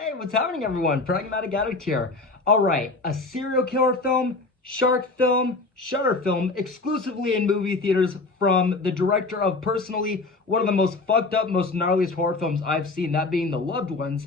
Hey, what's happening, everyone? Pragmatic Addict here. Alright, a serial killer film, shark film, Shudder film, exclusively in movie theaters from the director of, personally, one of the most fucked up, most gnarliest horror films I've seen, that being The Loved Ones.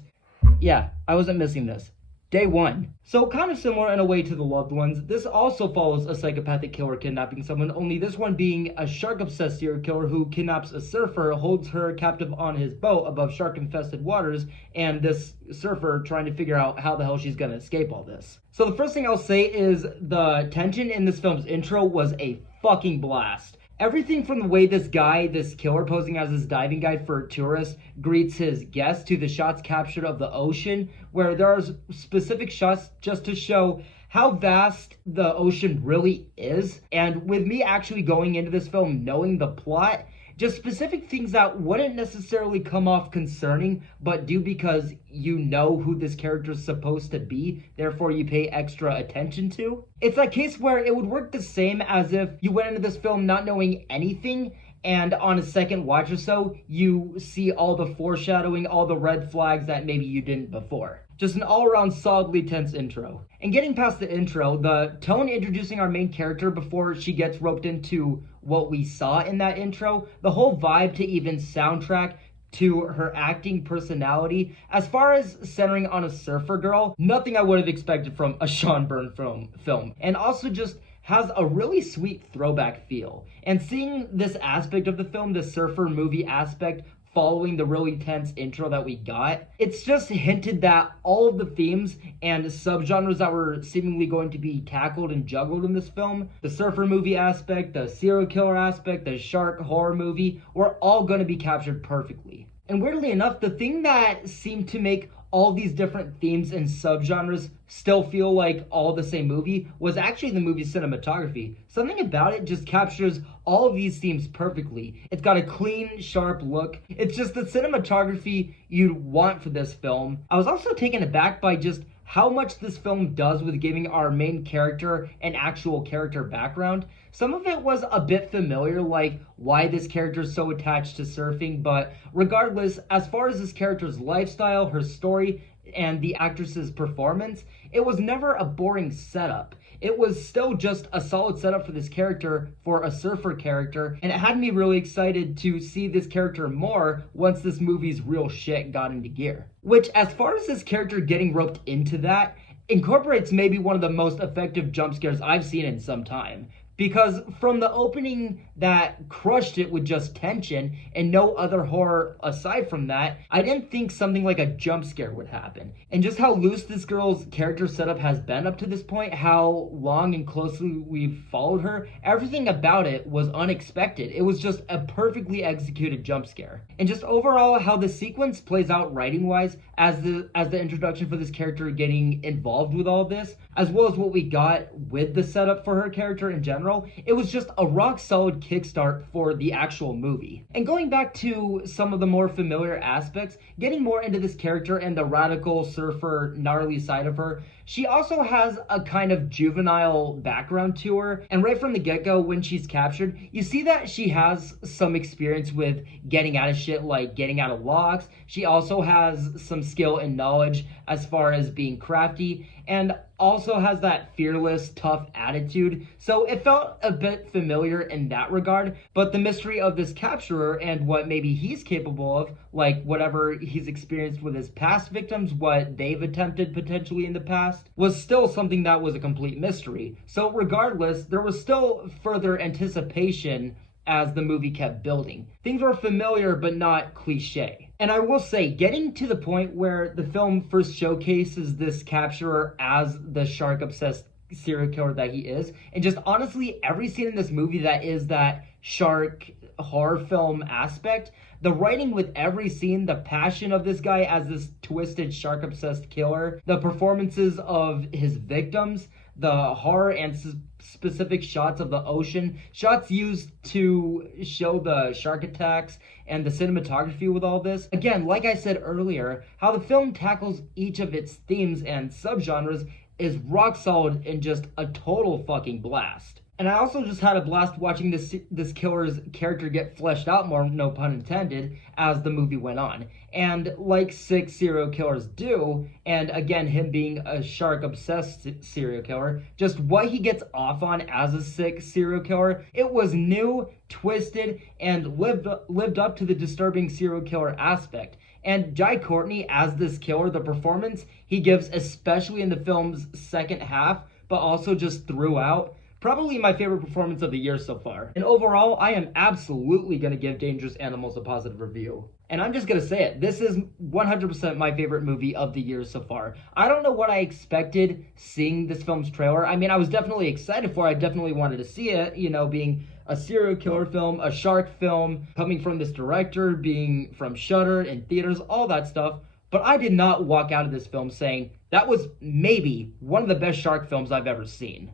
Yeah, I wasn't missing this. Day 1. So kind of similar in a way to The Loved Ones, this also follows a psychopathic killer kidnapping someone, only this one being a shark-obsessed serial killer who kidnaps a surfer, holds her captive on his boat above shark-infested waters, and this surfer trying to figure out how the hell she's gonna escape all this. So the first thing I'll say is the tension in this film's intro was a fucking blast. Everything from the way this guy, this killer posing as his diving guide for tourists, greets his guests, to the shots captured of the ocean, where there are specific shots just to show how vast the ocean really is. And with me actually going into this film knowing the plot, just specific things that wouldn't necessarily come off concerning, but do because you know who this character is supposed to be, therefore you pay extra attention to. It's that case where it would work the same as if you went into this film not knowing anything, and on a second watch or so, you see all the foreshadowing, all the red flags that maybe you didn't before. Just an all-around solidly tense intro. And getting past the intro, the tone introducing our main character before she gets roped into what we saw in that intro, the whole vibe to even soundtrack to her acting personality, as far as centering on a surfer girl, nothing I would have expected from a Sean Byrne film. And also just has a really sweet throwback feel. And seeing this aspect of the film, the surfer movie aspect, following the really tense intro that we got, it's just hinted that all of the themes and subgenres that were seemingly going to be tackled and juggled in this film, the surfer movie aspect, the serial killer aspect, the shark horror movie, were all going to be captured perfectly. And weirdly enough, the thing that seemed to make all these different themes and subgenres still feel like all the same movie was actually the movie's cinematography. Something about it just captures all of these themes perfectly. It's got a clean, sharp look. It's just the cinematography you'd want for this film. I was also taken aback by just how much this film does with giving our main character an actual character background. Some of it was a bit familiar, like why this character is so attached to surfing, but regardless, as far as this character's lifestyle, her story, and the actress's performance, it was never a boring setup. It was still just a solid setup for this character, for a surfer character, and it had me really excited to see this character more once this movie's real shit got into gear. Which, as far as this character getting roped into that, incorporates maybe one of the most effective jump scares I've seen in some time. Because from the opening that crushed it with just tension and no other horror aside from that, I didn't think something like a jump scare would happen. And just how loose this girl's character setup has been up to this point, how long and closely we've followed her, everything about it was unexpected. It was just a perfectly executed jump scare. And just overall how the sequence plays out writing-wise as the introduction for this character getting involved with all this, as well as what we got with the setup for her character in general, it was just a rock-solid kickstart for the actual movie. And going back to some of the more familiar aspects, getting more into this character and the radical surfer gnarly side of her, she also has a kind of juvenile background to her, and right from the get-go when she's captured, you see that she has some experience with getting out of shit, like getting out of locks. She also has some skill and knowledge as far as being crafty, and also has that fearless, tough attitude. So it felt a bit familiar in that regard, but the mystery of this capturer and what maybe he's capable of, like whatever he's experienced with his past victims, what they've attempted potentially in the past, was still something that was a complete mystery. So regardless, there was still further anticipation as the movie kept building. Things were familiar but not cliche. And I will say, getting to the point where the film first showcases this capturer as the shark-obsessed serial killer that he is, and just honestly every scene in this movie that is that shark horror film aspect, the writing with every scene, the passion of this guy as this twisted shark-obsessed killer, the performances of his victims, the horror and specific shots of the ocean, shots used to show the shark attacks, and the cinematography with all this. Again, like I said earlier, how the film tackles each of its themes and subgenres is rock solid and just a total fucking blast. And I also just had a blast watching this killer's character get fleshed out more, no pun intended, as the movie went on. And like sick serial killers do, and again, him being a shark-obsessed serial killer, just what he gets off on as a sick serial killer, it was new, twisted, and lived up to the disturbing serial killer aspect. And Jai Courtney as this killer, the performance he gives, especially in the film's second half, but also just throughout, probably my favorite performance of the year so far. And overall, I am absolutely going to give Dangerous Animals a positive review. And I'm just going to say it, this is 100% my favorite movie of the year so far. I don't know what I expected seeing this film's trailer. I mean, I was definitely excited for it. I definitely wanted to see it, you know, being a serial killer film, a shark film, coming from this director, being from Shudder and theaters, all that stuff. But I did not walk out of this film saying, that was maybe one of the best shark films I've ever seen.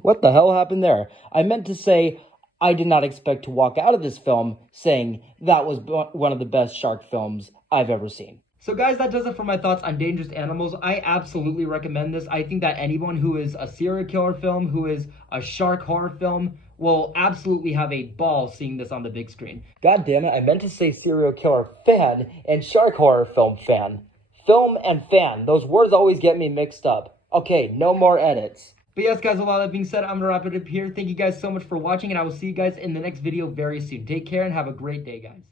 What the hell happened there? I meant to say, I did not expect to walk out of this film saying that was one of the best shark films I've ever seen. So guys, that does it for my thoughts on Dangerous Animals. I absolutely recommend this. I think that anyone who is a serial killer film, who is a shark horror film, will absolutely have a ball seeing this on the big screen. God damn it, I meant to say serial killer fan and shark horror film fan. Film and fan, those words always get me mixed up. Okay, no more edits. But yes, guys, a lot of that being said, I'm going to wrap it up here. Thank you guys so much for watching, and I will see you guys in the next video very soon. Take care and have a great day, guys.